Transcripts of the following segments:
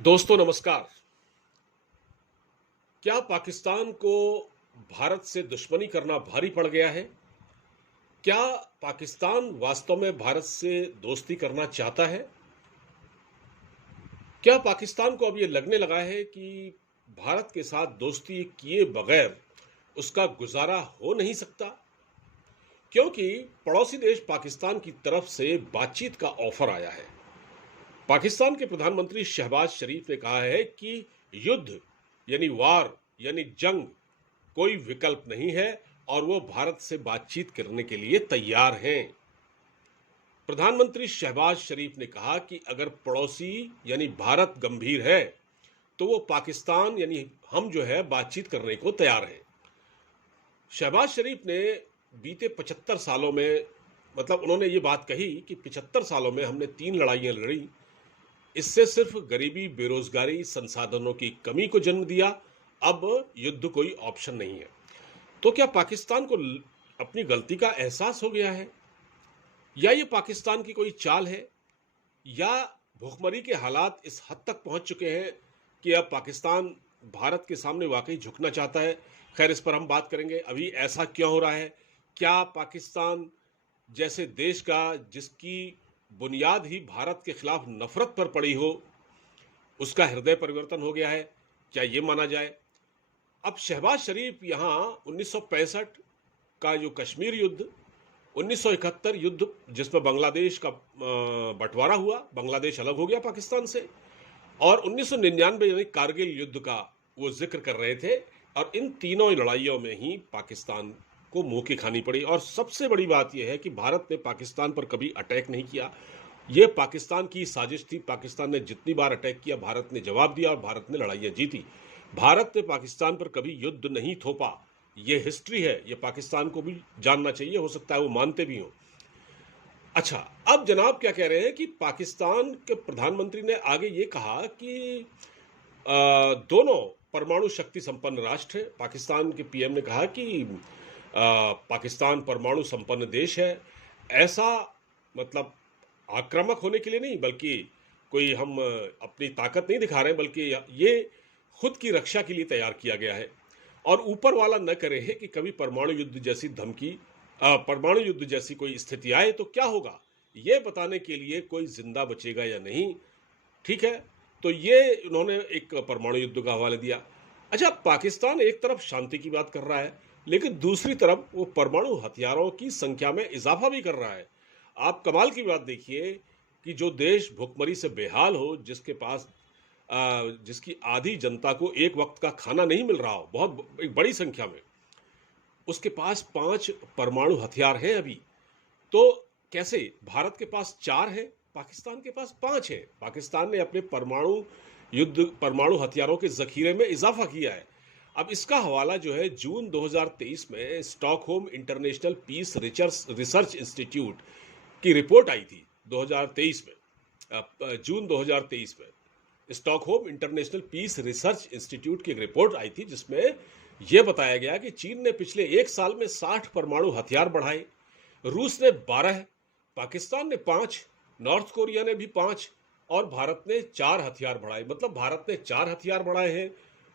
दोस्तों नमस्कार। क्या पाकिस्तान को भारत से दुश्मनी करना भारी पड़ गया है? क्या पाकिस्तान वास्तव में भारत से दोस्ती करना चाहता है? क्या पाकिस्तान को अब ये लगने लगा है कि भारत के साथ दोस्ती किए बगैर उसका गुजारा हो नहीं सकता? क्योंकि पड़ोसी देश पाकिस्तान की तरफ से बातचीत का ऑफर आया है। पाकिस्तान के प्रधानमंत्री शहबाज शरीफ ने कहा है कि युद्ध यानी वार यानी जंग कोई विकल्प नहीं है और वो भारत से बातचीत करने के लिए तैयार हैं। प्रधानमंत्री शहबाज शरीफ ने कहा कि अगर पड़ोसी यानी भारत गंभीर है तो वो पाकिस्तान यानी हम जो है बातचीत करने को तैयार हैं। शहबाज शरीफ ने बीते 75 सालों में उन्होंने ये बात कही कि 75 सालों में हमने 3 लड़ाइयां लड़ी। इससे सिर्फ गरीबी, बेरोजगारी, संसाधनों की कमी को जन्म दिया। अब युद्ध कोई ऑप्शन नहीं है। तो क्या पाकिस्तान को अपनी गलती का एहसास हो गया है, या ये पाकिस्तान की कोई चाल है, या भूखमरी के हालात इस हद तक पहुंच चुके हैं कि अब पाकिस्तान भारत के सामने वाकई झुकना चाहता है? खैर, इस पर हम बात करेंगे। अभी ऐसा क्यों हो रहा है? क्या पाकिस्तान जैसे देश का, जिसकी बुनियाद ही भारत के खिलाफ नफरत पर पड़ी हो, उसका हृदय परिवर्तन हो गया है? क्या ये माना जाए? अब शहबाज शरीफ यहां 1965 का जो कश्मीर युद्ध, 1971 युद्ध जिसमें बांग्लादेश का बंटवारा हुआ, बांग्लादेश अलग हो गया पाकिस्तान से, और 1999 यानी कारगिल युद्ध का वो जिक्र कर रहे थे। और इन तीनों लड़ाइयों में ही पाकिस्तान को मुंह की खानी पड़ी। और सबसे बड़ी बात यह है कि भारत ने पाकिस्तान पर कभी अटैक नहीं किया। यह पाकिस्तान की साजिश थी। पाकिस्तान ने जितनी बार अटैक किया, भारत ने जवाब दिया और भारत ने लड़ाइयां जीती। भारत ने पाकिस्तान पर कभी युद्ध नहीं थोपा। यह हिस्ट्री है, यह पाकिस्तान को भी जानना चाहिए। हो सकता है वो मानते भी हों। अच्छा, अब जनाब क्या कह रहे हैं कि पाकिस्तान के प्रधानमंत्री ने आगे ये कहा कि दोनों परमाणु शक्ति संपन्न राष्ट्र है। पाकिस्तान के पीएम ने कहा कि पाकिस्तान परमाणु संपन्न देश है। ऐसा मतलब आक्रामक होने के लिए नहीं, बल्कि कोई हम अपनी ताकत नहीं दिखा रहे हैं, बल्कि ये खुद की रक्षा के लिए तैयार किया गया है। और ऊपर वाला न करे है कि कभी परमाणु युद्ध जैसी धमकी, परमाणु युद्ध जैसी कोई स्थिति आए तो क्या होगा, ये बताने के लिए कोई जिंदा बचेगा या नहीं। ठीक है, तो ये उन्होंने एक परमाणु युद्ध का हवाला दिया। अच्छा, पाकिस्तान एक तरफ शांति की बात कर रहा है, लेकिन दूसरी तरफ वो परमाणु हथियारों की संख्या में इजाफा भी कर रहा है। आप कमाल की बात देखिए कि जो देश भुखमरी से बेहाल हो, जिसके पास जिसकी आधी जनता को एक वक्त का खाना नहीं मिल रहा हो, बहुत एक बड़ी संख्या में, उसके पास 5 परमाणु हथियार हैं अभी। तो कैसे भारत के पास 4 है, पाकिस्तान के पास 5 है? पाकिस्तान ने अपने परमाणु हथियारों के जखीरे में इजाफा किया है। अब इसका हवाला जो है जून 2023 में Stockholm International Peace Research Institute की रिपोर्ट आई थी 2023 में। जून 2023 में Stockholm International Peace Research Institute की एक रिपोर्ट आई थी, जिसमें यह बताया गया कि चीन ने पिछले 1 साल में 60 परमाणु हथियार बढ़ाए, रूस ने 12, पाकिस्तान ने 5, नॉर्थ कोरिया ने भी 5 और भारत ने 4 हथियार बढ़ाए। मतलब भारत ने 4 हथियार बढ़ाए हैं।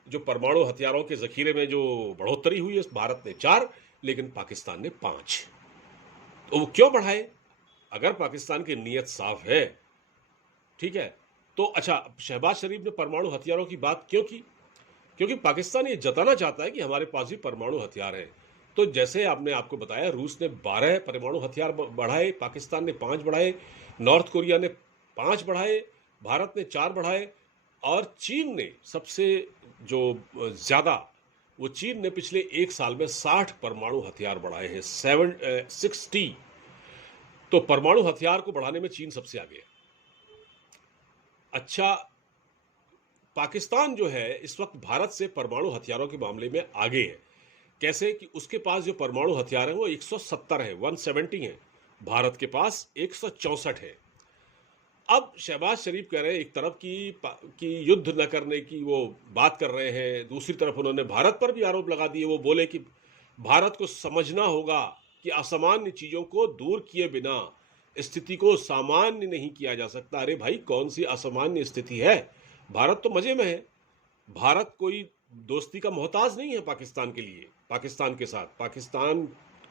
जो परमाणु हथियारों के जखीरे में जो बढ़ोतरी हुई है, भारत ने 4, लेकिन पाकिस्तान ने 5। तो वो क्यों बढ़ाए? अगर पाकिस्तान की नीयत साफ है, ठीक है, तो अच्छा, शहबाज शरीफ ने परमाणु हथियारों की बात क्यों की? क्योंकि पाकिस्तान ये जताना चाहता है कि हमारे पास भी परमाणु हथियार है। तो जैसे आपको बताया, रूस ने 12 परमाणु हथियार बढ़ाए, पाकिस्तान ने 5 बढ़ाए, नॉर्थ कोरिया ने 5 बढ़ाए, भारत ने 4 बढ़ाए, और चीन ने सबसे जो ज्यादा, वो चीन ने पिछले 1 साल में 60 परमाणु हथियार बढ़ाए हैं, 60। तो परमाणु हथियार को बढ़ाने में चीन सबसे आगे है। अच्छा, पाकिस्तान जो है इस वक्त भारत से परमाणु हथियारों के मामले में आगे है। कैसे? कि उसके पास जो परमाणु हथियार है वो 170 है, 170 है। भारत के पास 164 है। अब शहबाज शरीफ कह रहे हैं एक तरफ कि युद्ध न करने की वो बात कर रहे हैं, दूसरी तरफ उन्होंने भारत पर भी आरोप लगा दिए। वो बोले कि भारत को समझना होगा कि असामान्य चीजों को दूर किए बिना स्थिति को सामान्य नहीं किया जा सकता। अरे भाई, कौन सी असामान्य स्थिति है? भारत तो मजे में है। भारत कोई दोस्ती का मोहताज नहीं है पाकिस्तान के लिए, पाकिस्तान के साथ पाकिस्तान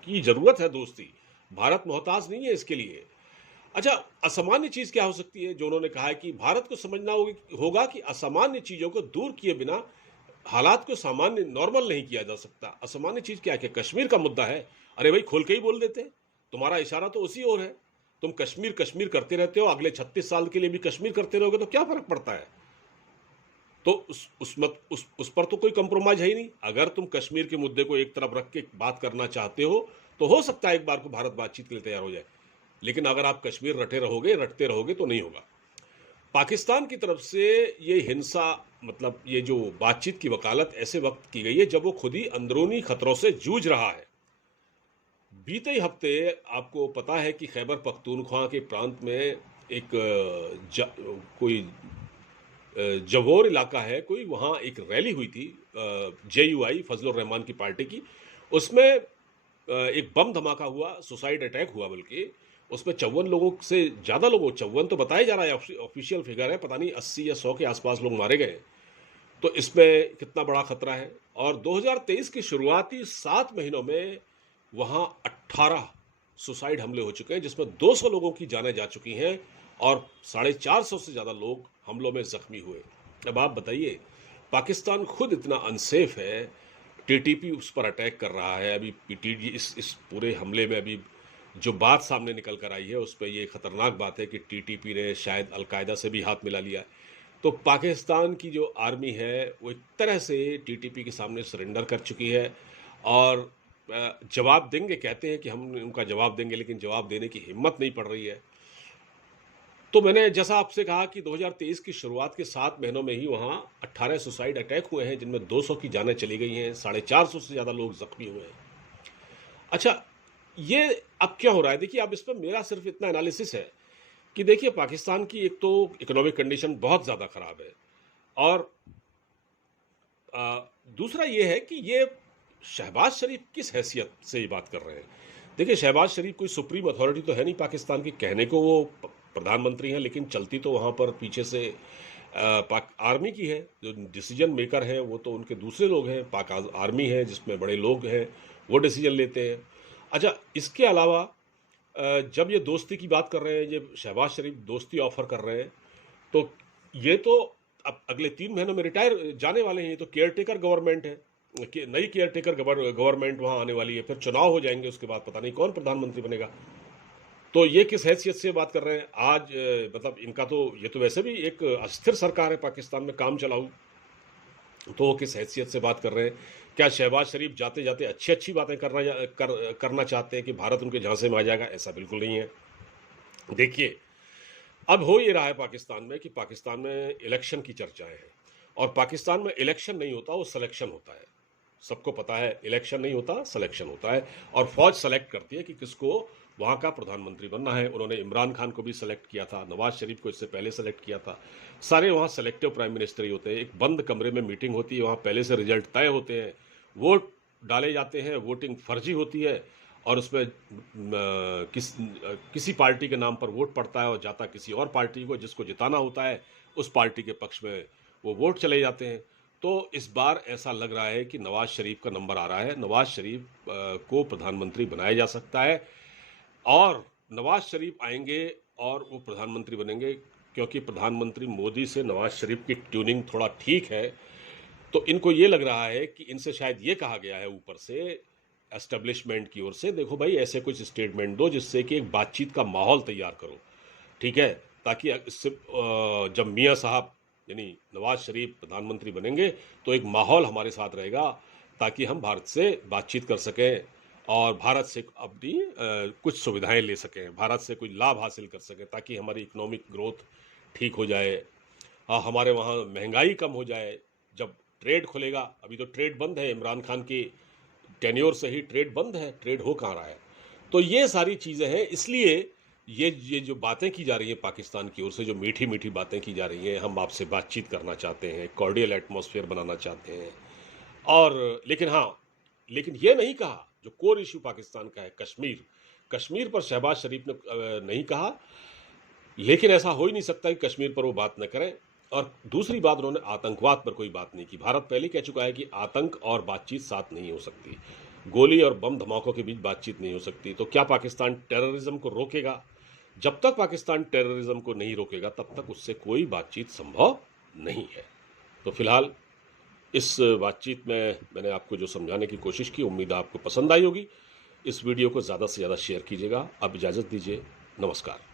की जरूरत है दोस्ती, भारत मोहताज नहीं है इसके लिए। अच्छा, असामान्य चीज क्या हो सकती है जो उन्होंने कहा है कि भारत को समझना होगा कि असामान्य चीजों को दूर किए बिना हालात को सामान्य नॉर्मल नहीं किया जा सकता। असामान्य चीज क्या है कि कश्मीर का मुद्दा है, अरे भाई खोल के ही बोल देते, तुम्हारा इशारा तो उसी ओर है। तुम कश्मीर कश्मीर करते रहते हो, अगले 36 साल के लिए भी कश्मीर करते रहोगे तो क्या फर्क पड़ता है। तो उस पर तो कोई कंप्रोमाइज है ही नहीं। अगर तुम कश्मीर के मुद्दे को एक तरफ रख के बात करना चाहते हो तो हो सकता है एक बार को भारत बातचीत के लिए तैयार हो जाए, लेकिन अगर आप कश्मीर रटते रहोगे तो नहीं होगा। पाकिस्तान की तरफ से ये हिंसा, मतलब ये जो बातचीत की वकालत ऐसे वक्त की गई है जब वो खुद ही अंदरूनी खतरों से जूझ रहा है। बीते ही हफ्ते आपको पता है कि खैबर पख्तूनख्वा के प्रांत में एक कोई जवोर इलाका है कोई, वहाँ एक रैली हुई थी JUI फजलुर रहमान की पार्टी की। उसमें एक बम धमाका हुआ, सुसाइड अटैक हुआ, बल्कि उसमें 54 लोगों से ज़्यादा लोगों, 54 तो बताया जा रहा है, ऑफिशियल फिगर है, पता नहीं 80 या 100 के आसपास लोग मारे गए। तो इसमें कितना बड़ा खतरा है। और 2023 की शुरुआती 7 महीनों में वहाँ 18 सुसाइड हमले हो चुके हैं जिसमें 200 लोगों की जानें जा चुकी हैं और 450 से ज़्यादा लोग हमलों में जख्मी हुए। अब आप बताइए, पाकिस्तान खुद इतना अनसेफ है, TTP उस पर अटैक कर रहा है। अभी PTG इस पूरे हमले में अभी जो बात सामने निकल कर आई है उस पर ये खतरनाक बात है कि TTP ने शायद अलकायदा से भी हाथ मिला लिया है। तो पाकिस्तान की जो आर्मी है वो एक तरह से TTP के सामने सरेंडर कर चुकी है और जवाब देंगे, कहते हैं कि हम उनका जवाब देंगे, लेकिन जवाब देने की हिम्मत नहीं पड़ रही है। तो मैंने जैसा आपसे कहा कि 2023 की शुरुआत के 7 महीनों में ही वहाँ 18 सुसाइड अटैक हुए हैं जिनमें 200 की जानें चली गई हैं, 450 से ज़्यादा लोग जख्मी हुए हैं। अच्छा, ये अब क्या हो रहा है, देखिए अब इस पर मेरा सिर्फ इतना एनालिसिस है कि देखिए पाकिस्तान की एक तो इकोनॉमिक कंडीशन बहुत ज़्यादा ख़राब है और दूसरा ये है कि ये शहबाज शरीफ किस हैसियत से ये बात कर रहे हैं। देखिए शहबाज शरीफ कोई सुप्रीम अथॉरिटी तो है नहीं पाकिस्तान की, कहने को वो प्रधानमंत्री हैं लेकिन चलती तो वहाँ पर पीछे से पाक आर्मी की है। जो डिसीजन मेकर हैं वो तो उनके दूसरे लोग हैं, पाक आर्मी है जिसमें बड़े लोग हैं, वो डिसीजन लेते हैं। अच्छा, इसके अलावा जब ये दोस्ती की बात कर रहे हैं, ये शहबाज शरीफ दोस्ती ऑफर कर रहे हैं, तो ये तो अब अगले 3 महीनों में रिटायर जाने वाले हैं। ये तो केयर टेकर गवर्नमेंट है, नई केयर टेकर गवर्नमेंट वहाँ आने वाली है, फिर चुनाव हो जाएंगे, उसके बाद पता नहीं कौन प्रधानमंत्री बनेगा। तो ये किस हैसियत से बात कर रहे हैं आज, मतलब इनका तो ये तो वैसे भी एक अस्थिर सरकार है पाकिस्तान में, काम चलाऊ, तो वो किस हैसियत से बात कर रहे हैं। क्या शहबाज शरीफ जाते जाते अच्छी अच्छी बातें करना चाहते हैं कि भारत उनके झांसे में आ जाएगा? ऐसा बिल्कुल नहीं है। देखिए अब हो ये रहा है पाकिस्तान में कि पाकिस्तान में इलेक्शन की चर्चाएं हैं और पाकिस्तान में इलेक्शन नहीं होता, वो सिलेक्शन होता है। सबको पता है इलेक्शन नहीं होता, सिलेक्शन होता है और फौज सेलेक्ट करती है कि किसको वहाँ का प्रधानमंत्री बनना है। उन्होंने इमरान खान को भी सेलेक्ट किया था, नवाज शरीफ को इससे पहले सेलेक्ट किया था। सारे वहाँ सेलेक्टिव प्राइम मिनिस्टर ही होते हैं। एक बंद कमरे में मीटिंग होती है, वहाँ पहले से रिजल्ट तय होते हैं, वोट डाले जाते हैं, वोटिंग फर्जी होती है और उसमें किसी पार्टी के नाम पर वोट पड़ता है और जाता किसी और पार्टी को, जिसको जिताना होता है उस पार्टी के पक्ष में वो वोट चले जाते हैं। तो इस बार ऐसा लग रहा है कि नवाज शरीफ का नंबर आ रहा है, नवाज शरीफ को प्रधानमंत्री बनाया जा सकता है और नवाज शरीफ आएंगे और वो प्रधानमंत्री बनेंगे, क्योंकि प्रधानमंत्री मोदी से नवाज शरीफ की ट्यूनिंग थोड़ा ठीक है। तो इनको ये लग रहा है कि इनसे शायद ये कहा गया है ऊपर से, एस्टेब्लिशमेंट की ओर से, देखो भाई ऐसे कुछ स्टेटमेंट दो जिससे कि एक बातचीत का माहौल तैयार करो, ठीक है, ताकि इससे जब मियाँ साहब यानी नवाज शरीफ प्रधानमंत्री बनेंगे तो एक माहौल हमारे साथ रहेगा ताकि हम भारत से बातचीत कर सकें और भारत से अपनी कुछ सुविधाएं ले सकें, भारत से कुछ लाभ हासिल कर सकें, ताकि हमारी इकोनॉमिक ग्रोथ ठीक हो जाए, हमारे वहाँ महंगाई कम हो जाए। जब ट्रेड खुलेगा, अभी तो ट्रेड बंद है, इमरान खान की टेन्योर से ही ट्रेड बंद है, ट्रेड हो कहाँ रहा है। तो ये सारी चीज़ें हैं, इसलिए ये जो बातें की जा रही हैं पाकिस्तान की ओर से, जो मीठी मीठी बातें की जा रही हैं, हम आपसे बातचीत करना चाहते हैं, कॉर्डियल एटमॉस्फेयर बनाना चाहते हैं, और लेकिन ये नहीं कहा जो कोर इशू पाकिस्तान का है, कश्मीर पर शहबाज शरीफ ने नहीं कहा, लेकिन ऐसा हो ही नहीं सकता कि कश्मीर पर वो बात न करें। और दूसरी बात, उन्होंने आतंकवाद पर कोई बात नहीं की। भारत पहले कह चुका है कि आतंक और बातचीत साथ नहीं हो सकती, गोली और बम धमाकों के बीच बातचीत नहीं हो सकती। तो क्या पाकिस्तान टेररिज्म को रोकेगा? जब तक पाकिस्तान टेररिज्म को नहीं रोकेगा तब तक उससे कोई बातचीत संभव नहीं है। तो फिलहाल इस बातचीत में मैंने आपको जो समझाने की कोशिश की, उम्मीद आपको पसंद आई होगी। इस वीडियो को ज़्यादा से ज़्यादा शेयर कीजिएगा। आप इजाज़त दीजिए। नमस्कार।